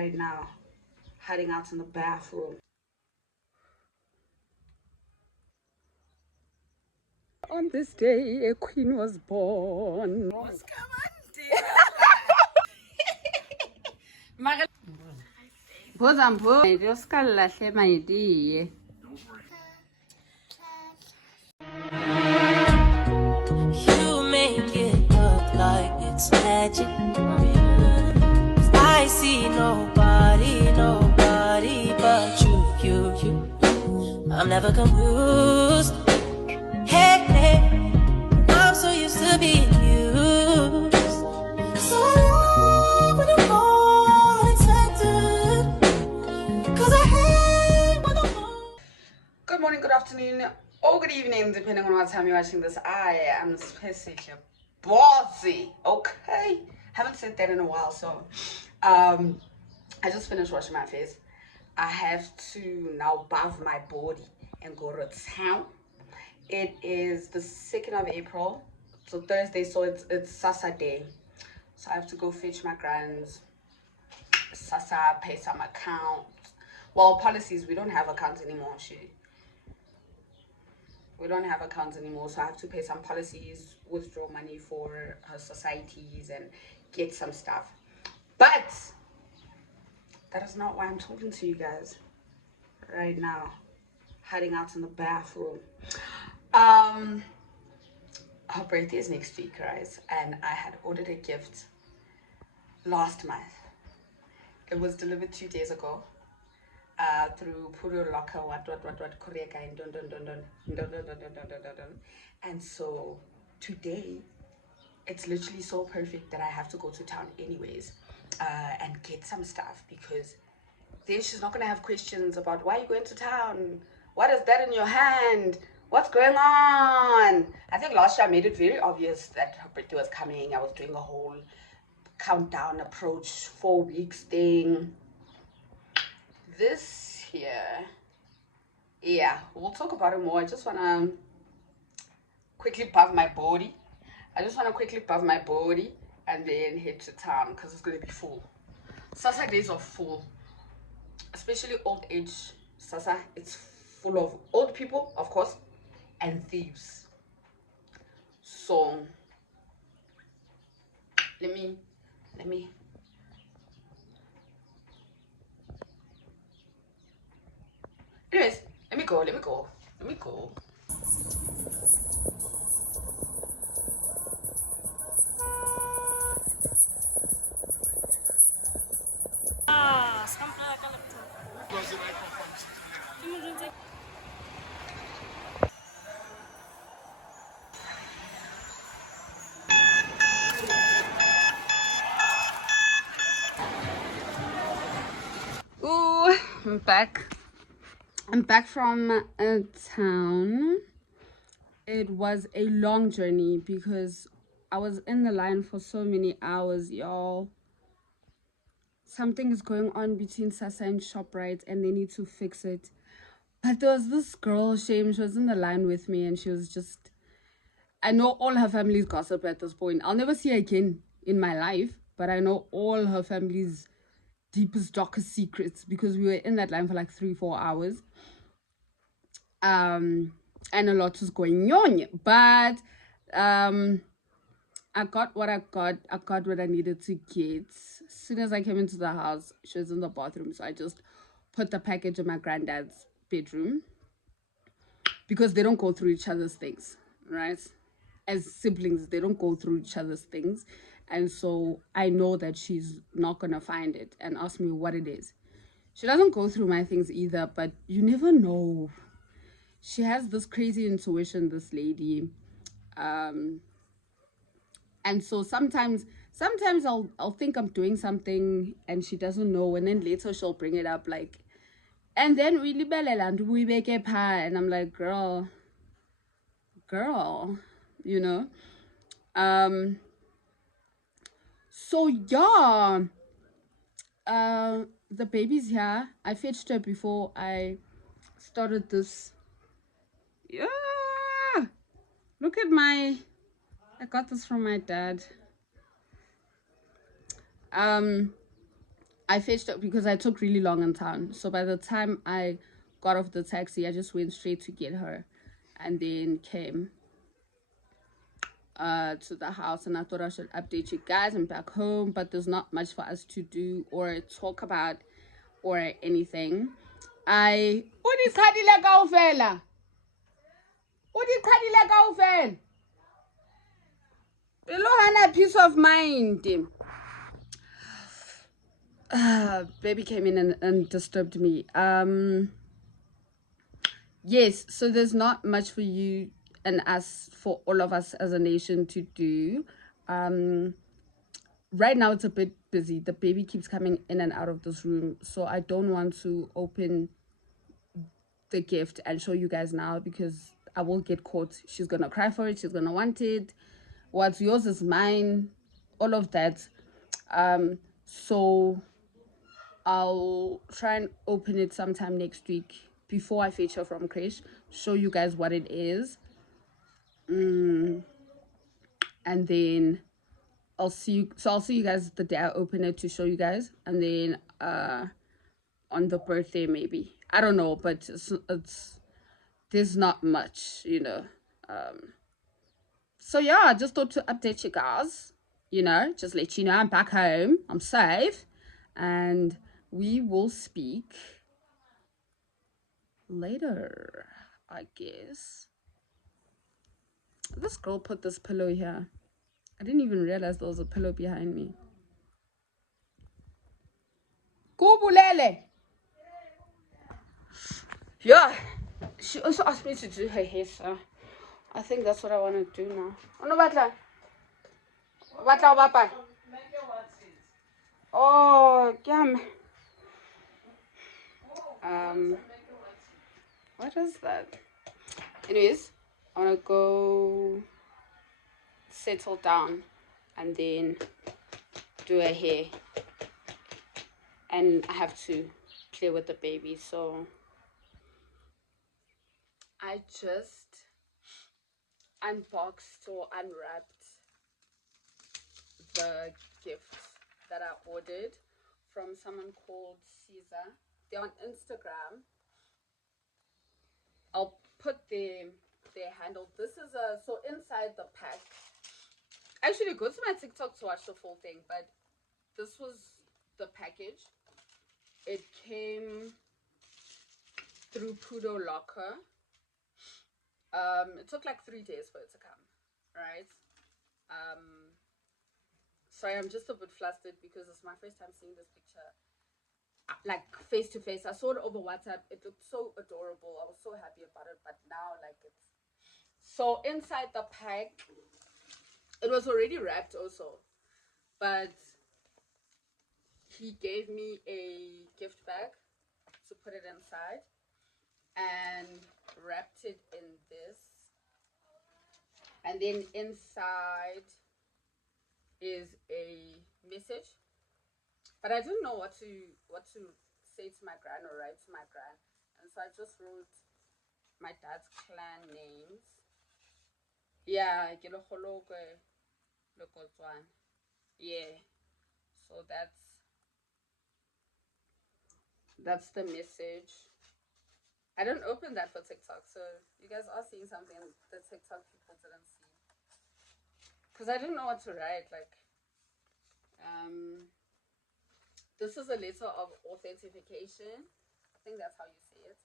right now, hiding out in the bathroom. On this day, a queen was born. What's going on, You make it look like it's magic. I see nobody but you. I'm never confused. Hey, I'm so used to being used. So I love when I'm unexpected. 'Cause I hate when I'm Good morning, good afternoon, or good evening, depending on what time you're watching this. I am Siphebasi, bossy. Okay, haven't said that in a while, so I just finished washing my face. I have to now bath my body and go to town. It is the 2nd of April, so Thursday, so it's Sasa Day. So I have to go fetch my grands, Sasa, pay some accounts. Well, policies, we don't have accounts anymore. We don't have accounts anymore, so I have to pay some policies, withdraw money for her societies, and get some stuff. But that is not why I'm talking to you guys right now, hiding out in the bathroom. Her birthday is next week, guys, and I had ordered a gift last month. It was delivered 2 days ago through Puru Locker, what, Korea guy, and so today it's literally so perfect that I have to go to town anyways and get some stuff, because then she's not gonna have questions about why are you going to town, what is that in your hand, what's going on. I think last year I made it very obvious that her birthday was coming. I was doing a whole countdown approach 4 weeks thing. This here, yeah, we'll talk about it more. I just want to quickly buff my body. And then head to town because it's going to be full. Sasa days are full, especially old age Sasa. It's full of old people, of course, and thieves. So let me anyways, let me go. Ooh, I'm back from town. It was a long journey because I was in the line for so many hours, y'all. Something is going on between Sasa and ShopRite and they need to fix it. But there was this girl, Shame, she was in the line with me and she was just, I know all her family's gossip at this point. I'll never see her again in my life, but I know all her family's deepest, darkest secrets because we were in that line for like 3-4 hours. And a lot was going on. But I got what I got. I got what I needed to get. As soon as I came into the house, she was in the bathroom. So I just put the package in my granddad's bedroom because they don't go through each other's things, right? As siblings, they don't go through each other's things. And so I know that she's not going to find it and ask me what it is. She doesn't go through my things either, but you never know. She has this crazy intuition, this lady. And so sometimes I'll think I'm doing something and she doesn't know, and then later she'll bring it up like, and then we make a pie, and I'm like, girl, you know. So yeah, the baby's here. I fetched her before I started this. Yeah, look at I got this from my dad. I fetched her because I took really long in town. So by the time I got off the taxi, I just went straight to get her and then came to the house, and I thought I should update you guys. I'm back home, but there's not much for us to do or talk about or anything. I peace of mind. Baby came in and disturbed me. Yes, so there's not much for you and us, for all of us as a nation to do. Right now it's a bit busy. The baby keeps coming in and out of this room, so I don't want to open the gift and show you guys now because I will get caught. She's gonna cry for it, she's gonna want it. What's yours is mine, all of that. So I'll try and open it sometime next week before I fetch her from creche, show you guys what it is. And then I'll see you guys the day I open it to show you guys, and then on the birthday maybe. I don't know, but it's there's not much, you know. So yeah, I just thought to update you guys, you know, just let you know I'm back home, I'm safe, and we will speak later, I guess. This girl put this pillow here. I didn't even realize there was a pillow behind me. Kubulele. Yeah, she also asked me to do her hair, so I think that's what I want to do now. Oh, damn. What is that? Anyways, I want to go settle down and then do her hair, and I have to play with the baby. So I just unboxed or unwrapped the gift that I ordered from someone called Caesar. They're on Instagram. I'll put their handle. This is so inside the pack. Actually, go to my TikTok to watch the full thing, but this was the package. It came through Pudo Locker. It took like 3 days for it to come, right? Sorry, I'm just a bit flustered because it's my first time seeing this picture like face to face. I saw it over WhatsApp. It looked so adorable. I was so happy about it, but now like it's so inside the pack. It was already wrapped also, but he gave me a gift bag to put it inside and wrapped it in this, and then inside is a message, but I didn't know what to say to my gran or write to my gran, and so I just wrote my dad's clan names. Yeah, yeah. So that's the message. I don't open that for TikTok, so you guys are seeing something that TikTok people didn't see. Because I didn't know what to write. Like, this is a letter of authentication. I think that's how you say it.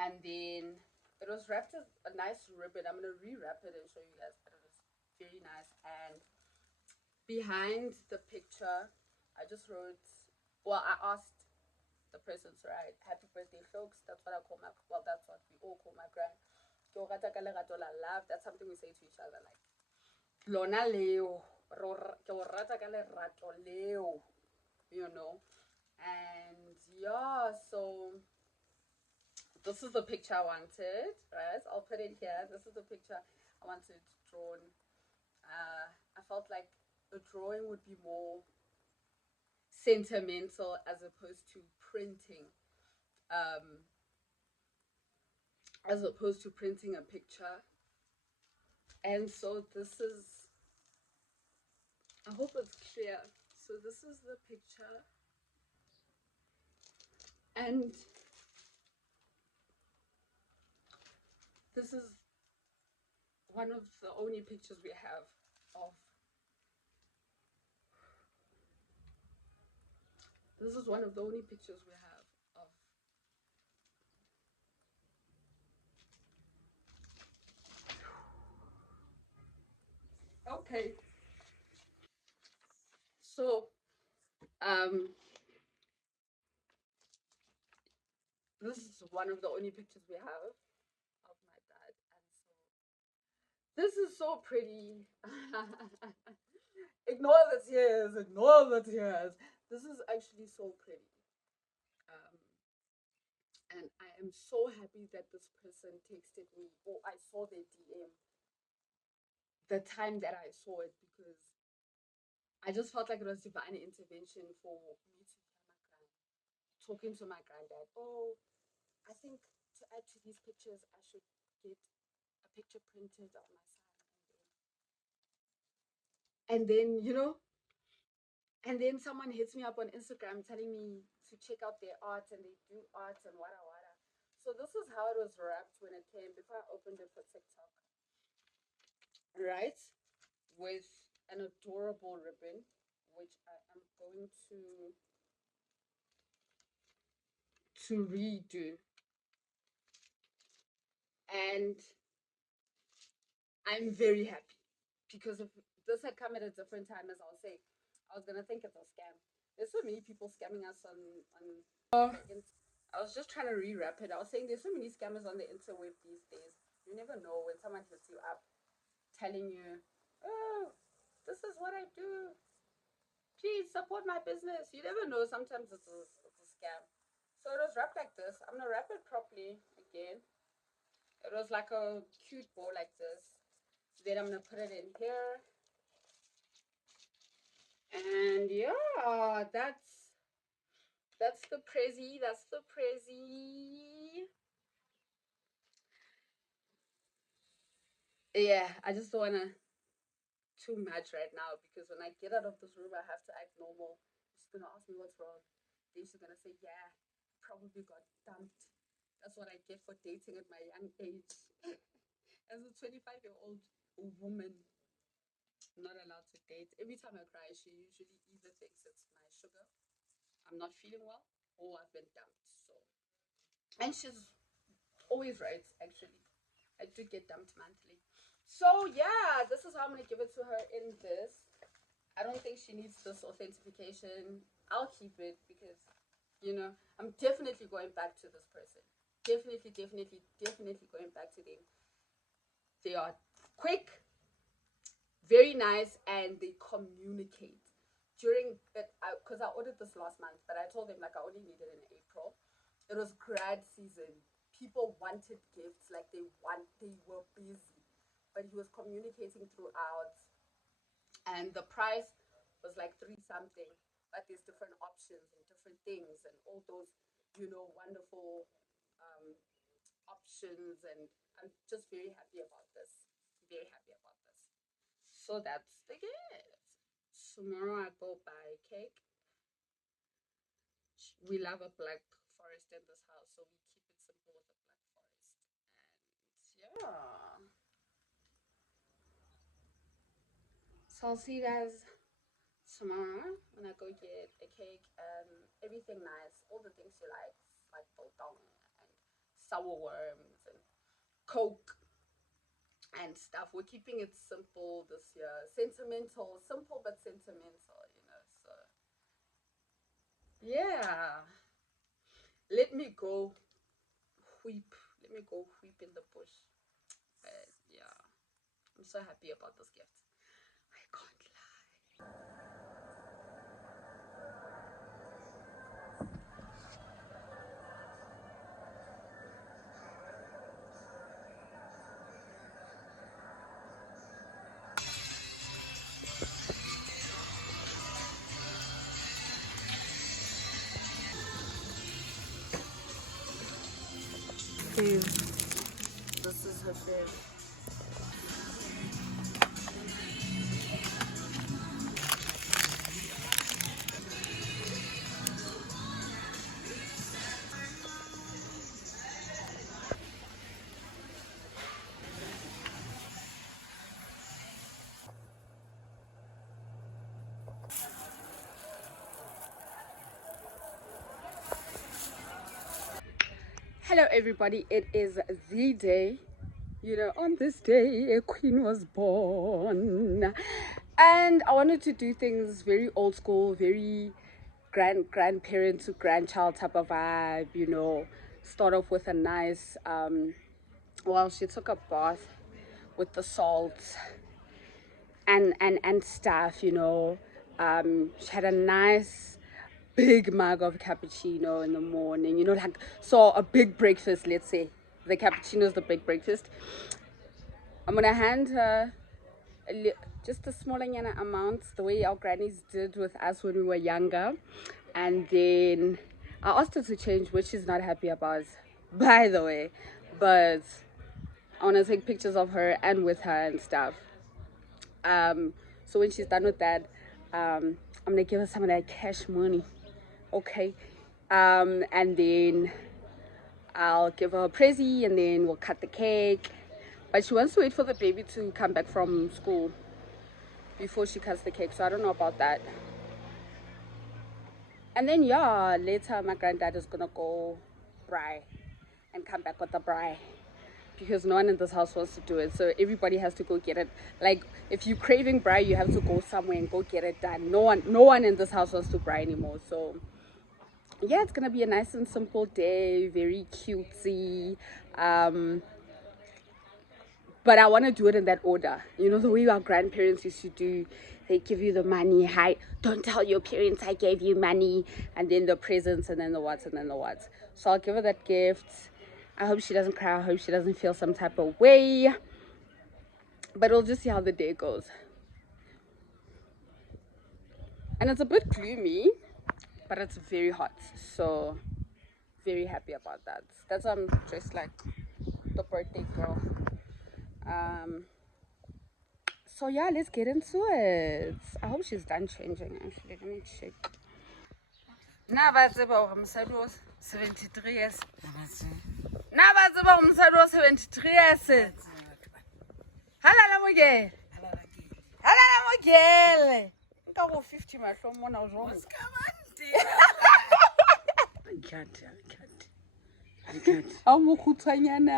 And then it was wrapped as a nice ribbon. I'm going to rewrap it and show you guys, but it was very nice. And behind the picture, I just wrote, well, I asked the person to write happy birthday folks. That's what I call my, well, that's what we all call my grand. That's something we say to each other, like lona leo, you know. And yeah, so this is the picture I wanted, right? I'll put it here. This is the picture I wanted drawn. I felt like a drawing would be more sentimental as opposed to printing. A picture. And so this is, I hope it's clear. So this is the picture. And this is one of the only pictures we have of this is one of the only pictures we have of okay. So this is one of the only pictures we have of my dad, and so this is so pretty. Ignore the tears, ignore the tears. This is actually so pretty. Um, and I am so happy that this person texted me, or I saw their DM the time that I saw it, because I just felt like it was divine intervention for me to hear my talking to my granddad. Oh, I think to add to these pictures, I should get a picture printed of my son, and then and then someone hits me up on Instagram telling me to check out their art, and they do art and wada wada. So this is how it was wrapped when it came before I opened it for TikTok. Right? With an adorable ribbon, which I am going to redo. And I'm very happy, because if this had come at a different time, as I'll say, I was gonna think it's a scam. There's so many people scamming us on I was just trying to rewrap it. I was saying there's so many scammers on the interweb these days. You never know when someone hits you up telling you, oh, this is what I do. Please support my business. You never know. Sometimes it's a scam. So it was wrapped like this. I'm gonna wrap it properly again. It was like a cute bow like this. Then I'm gonna put it in here. And yeah, that's the prezi. That's the prezi. Yeah, I just don't wanna too much right now, because when I get out of this room, I have to act normal. She's gonna ask me what's wrong. Then she's gonna say, yeah, probably got dumped. That's what I get for dating at my young age. As a 25-year-old woman, not allowed to date. Every time I cry, she usually either thinks it's my sugar, I'm not feeling well, or I've been dumped. So, and she's always right, actually. I do get dumped monthly. So yeah, this is how I'm gonna give it to her in this. I don't think she needs this authentication. I'll keep it, because I'm definitely going back to this person. Definitely, definitely, definitely going back to them. They are quick, very nice, and they communicate. During it, because I ordered this last month, but I told them like I only need it in April. It was grad season. People wanted gifts, like they were busy, but he was communicating throughout, and the price was like three something. But there's different options and different things, and all those wonderful options, and I'm just very happy about this. Very happy about this. So that's the gift. Tomorrow I go buy cake. We love a black forest in this house, so we keep it simple with a black forest. And yeah. So I'll see you guys tomorrow when I go get a cake and everything nice, all the things you like biltong and sour worms and coke and stuff. We're keeping it simple this year. Sentimental, simple but sentimental. So yeah. Let me go weep. Let me go weep in the bush. But yeah, I'm so happy about this gift. I can't lie. Fave. This is her fave. Hello everybody, it is the day, on this day a queen was born, and I wanted to do things very old school, very grandparent to grandchild type of vibe. Start off with a nice she took a bath with the salt and stuff. She had a nice big mug of cappuccino in the morning, so a big breakfast. Let's say the cappuccino is the big breakfast. I'm gonna hand her just a small amount, the way our grannies did with us when we were younger, and then I asked her to change, which she's not happy about, by the way, but I want to take pictures of her and with her and stuff. So when she's done with that, I'm gonna give her some of that cash money, okay? And then I'll give her a prezi, and then we'll cut the cake. But she wants to wait for the baby to come back from school before she cuts the cake, so I don't know about that. And then later my granddad is gonna go braai and come back with the braai, because no one in this house wants to do it, so everybody has to go get it. Like, if you're craving braai, you have to go somewhere and go get it done. No one in this house wants to braai anymore. So yeah, it's gonna be a nice and simple day, very cutesy, but I want to do it in that order, the way our grandparents used to do. They give you the money. Hi, don't tell your parents I gave you money, and then the presents, and then the what, and then the what. So I'll give her that gift. I hope she doesn't cry. I hope she doesn't feel some type of way. But we'll just see how the day goes. And it's a bit gloomy, but it's very hot. So very happy about that. That's why I'm dressed like the birthday girl. So yeah, let's get into it. I hope she's done changing. Actually, let me check. Na ba tseba hore mosadi o 73 years. Na ba tseba hore mosadi o 73 years. Halala mogele. Halala mogele. Nka go 50 mahlo mona o jong. I can't. Ao mo khutshwanyana.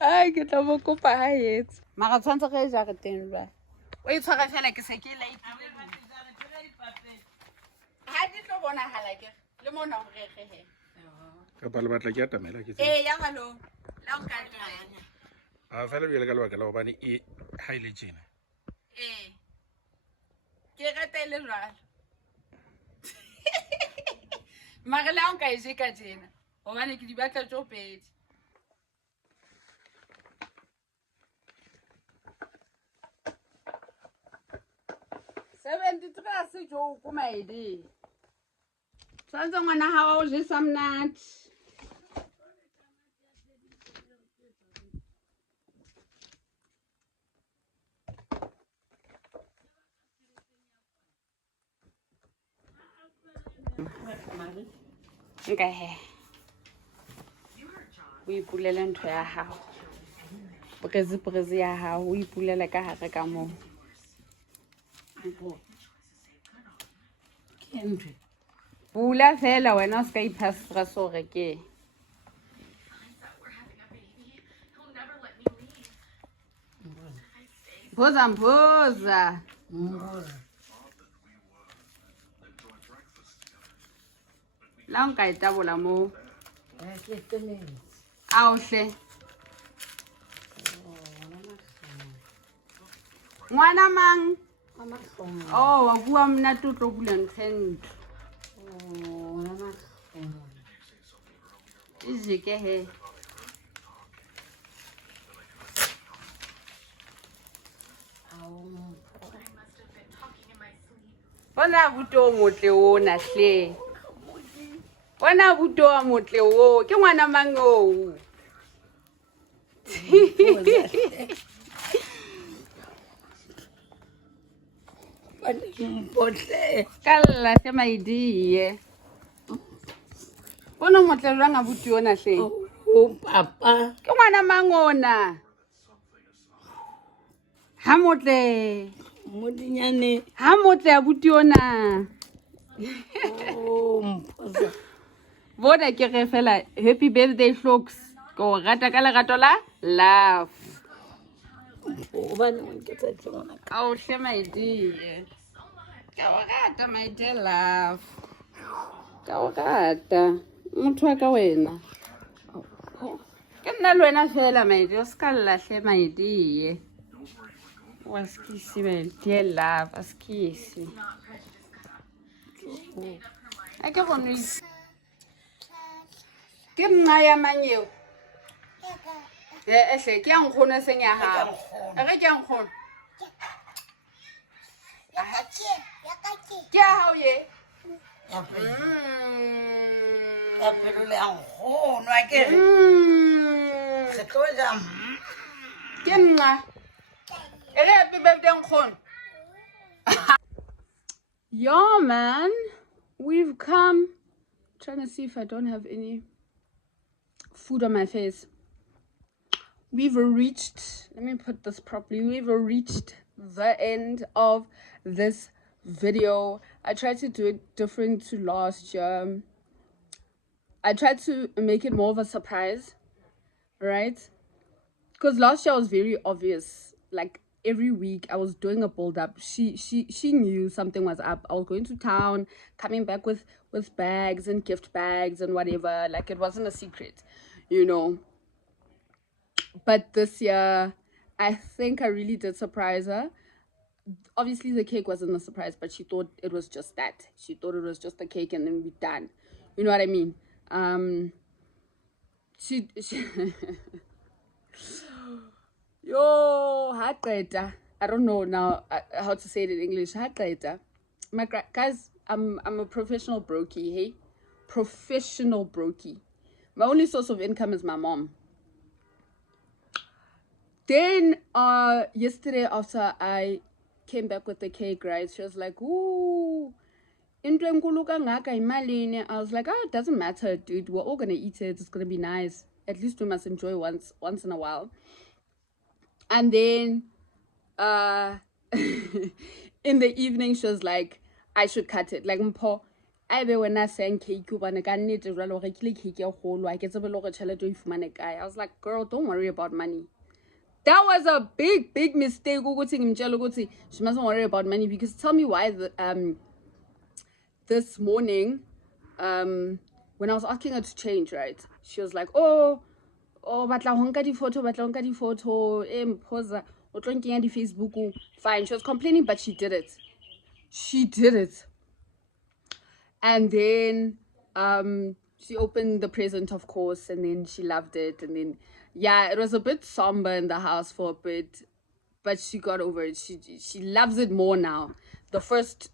Ai ke tla mo kopa ha yetse. Mara tshwantse re ja re teng ba. O itshwara fela ke se ke late. Ha di tlo bona hala ke le mona o re he. Ka ba le batla ke atamela ke tse. Ya galo. La o ka tlanya. A fela bile ka lebaka la hobane e haile tjena. Ke rata ile jwalo. Mara la o ka e je ka tjena. Hobane ke di batla tso pedi. 73 a se jo ko maedi. Tshwantse ngwana ha o je samnat. Okay. O ipulele ntho ya hao. Prezi ya hao o ipulele ka hare ka moo. Pula fela wena o ska ipha stress hore ke. Mpoza. La nka itabola mo. Auhle. Ngwana mang? Oh, wa bua mna tlo bula ntshento. Izike he. Bona buto motle o na hle. Bona buto wa motle o ke ngwana mang o. Kalla ke maidie. Bona motle jwang a buti ona hle. O papa. Ke ngwana mangona. Ha motle. Modinyane. Ha motle a buti ona. Oh, mpoza. Bona ke re fela happy birthday Hloks. Go rata ka lerato la love. Hobane o nketsa tse ngwana ka. Oh, hle my dear. Ka o rata my dear love. Ka o rata. Motho wa ka wena. Ke nna le wena fela my dear. O ska llahle my dear. Was kissy my dear love. Was kissy. I ke go nwe. Ke nna ya manyeo. Ehle ke yang khona seng ya ha. Re ke yang khona. Ke hao ye. Ya pelo le ang khono a ke re. Se tlo ja. Ke nna. Happy birthday khona. Yo man, we've come. Trying to see if I don't have any food on my face. We've reached, let me put this properly, we've reached the end of this video. I tried to do it different to last year. I tried to make it more of a surprise, right? Because last year was very obvious. Like every week I was doing a build up. She knew something was up. I was going to town, coming back with bags and gift bags and whatever. Like it wasn't a secret, you know. But this year, I think I really did surprise her. Obviously, the cake wasn't a surprise, but she thought it was just that. She thought it was just a cake and then we're done. You know what I mean? She Yo, haqeda. I don't know now how to say it in English. Haqeda. Guys, I'm a professional brokey, hey? Professional brokey. My only source of income is my mom. Then yesterday after I came back with the cake, right, she was like, ooh, I was like, oh, it doesn't matter, dude, we're all gonna eat it, it's gonna be nice, at least we must enjoy once in a while. And then in the evening she was like, I should cut it. Like Mpo, I be when I sang cake, I was like, girl, don't worry about money. That was a big mistake. She mustn't worry about money, because tell me why this morning, when I was asking her to change, right, she was like, oh, batla honka di photo, posa, o tlo nkenya di Facebook. Fine, she was complaining, but she did it. And then she opened the present, of course, and then she loved it. And then, yeah, it was a bit somber in the house for a bit, but she got over it. She loves it more now. The first,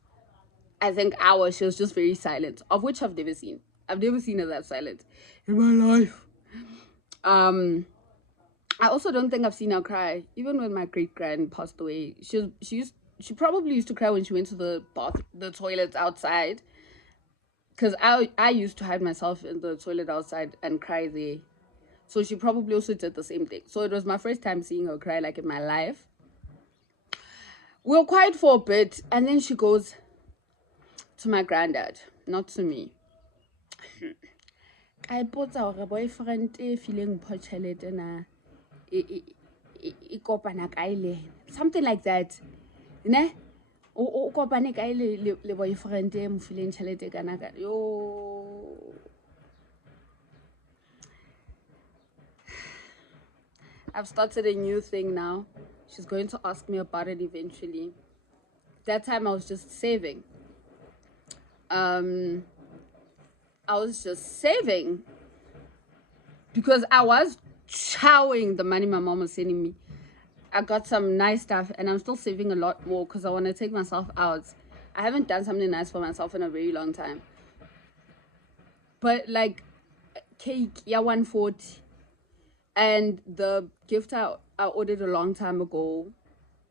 I think, hour, she was just very silent, of which I've never seen. I've never seen her that silent in my life. I also don't think I've seen her cry, even when my great-grand passed away. She probably used to cry when she went to the toilet outside. Because I used to hide myself in the toilet outside and cry there. So she probably also did the same thing. So it was my first time seeing her cry, like, in my life. We were quiet for a bit, and then she goes to my granddad, not to me. I bought our boyfriend feeling pochelet na something like that. Ne? O kopane kae le boyfriend mo fileng tšhelete kana ka yo. I've started a new thing now. She's going to ask me about it eventually. That time I was just saving. I was just saving because I was chowing the money my mom was sending me. I got some nice stuff, and I'm still saving a lot more because I want to take myself out. I haven't done something nice for myself in a very long time. But like cake, yeah, 140. And the gift I ordered a long time ago,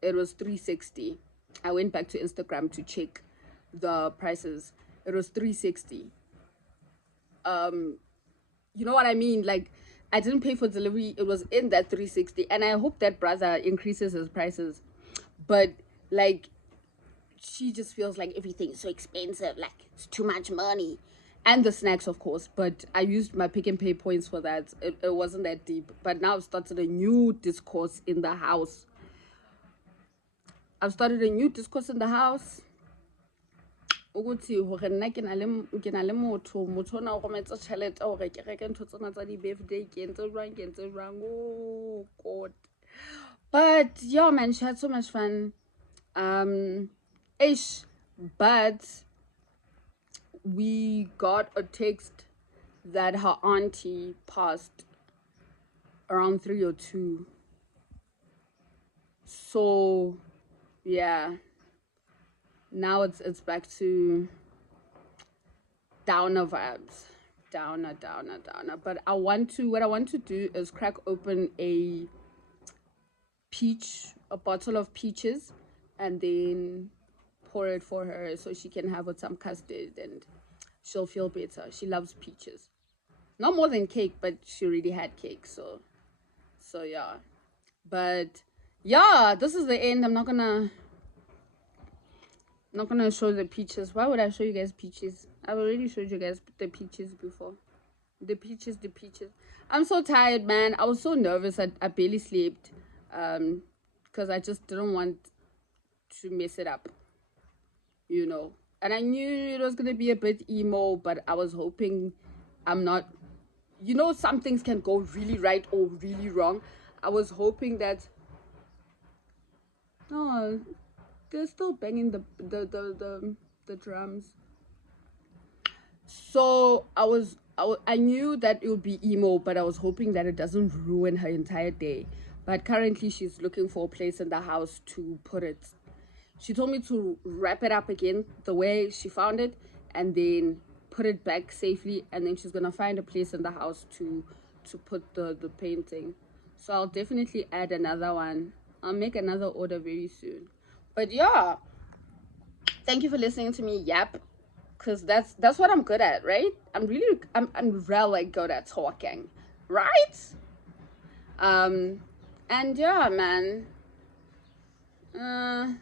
it was 360. I went back to Instagram to check the prices. It was 360. You know what I mean? Like, I didn't pay for delivery. It was in that 360. And I hope that brother increases his prices. But, like, she just feels like everything's so expensive. Like, it's too much money. and the snacks, of course, but I used my Pick and Pay points for that. It wasn't that deep, but now I've started a new discourse in the house. Ukuthi hore nna ke na le motho ona o rometse tšhelete hore ke reke ntho tsena tsa di-birthday ke entse jwang, oh god. But yeah, man, she had so much fun. But we got a text that her auntie passed around 3 or 2. So yeah, now it's back to downer vibes. Downer. But what I want to do is crack open a bottle of peaches, and then pour it for her so she can have with some custard and she'll feel better. She loves peaches. Not more than cake, but she already had cake, so yeah. But yeah, this is the end. I'm not gonna show the peaches. Why would I show you guys peaches? I've already showed you guys the peaches before. The peaches. I'm so tired, man. I was so nervous. I barely slept. Because I just didn't want to mess it up, you know. And I knew it was gonna be a bit emo, but I was hoping I'm not, you know, some things can go really right or really wrong. I was hoping that, no, they're still banging the drums. So I knew that it would be emo, but I was hoping that it doesn't ruin her entire day. But currently she's looking for a place in the house to put it. She told me to wrap it up again the way she found it and then put it back safely, and then she's gonna find a place in the house to put the painting. So I'll definitely add another one. I'll make another order very soon. But yeah, thank you for listening to me yap, because that's what I'm good at, right? I'm really good at talking, right? And yeah, man,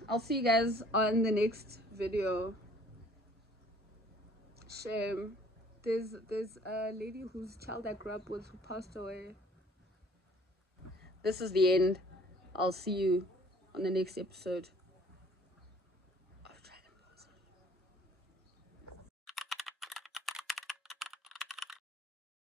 I'll see you guys on the next video. Shame, there's a lady whose child I grew up with who passed away. This is the end. I'll see you on the next episode.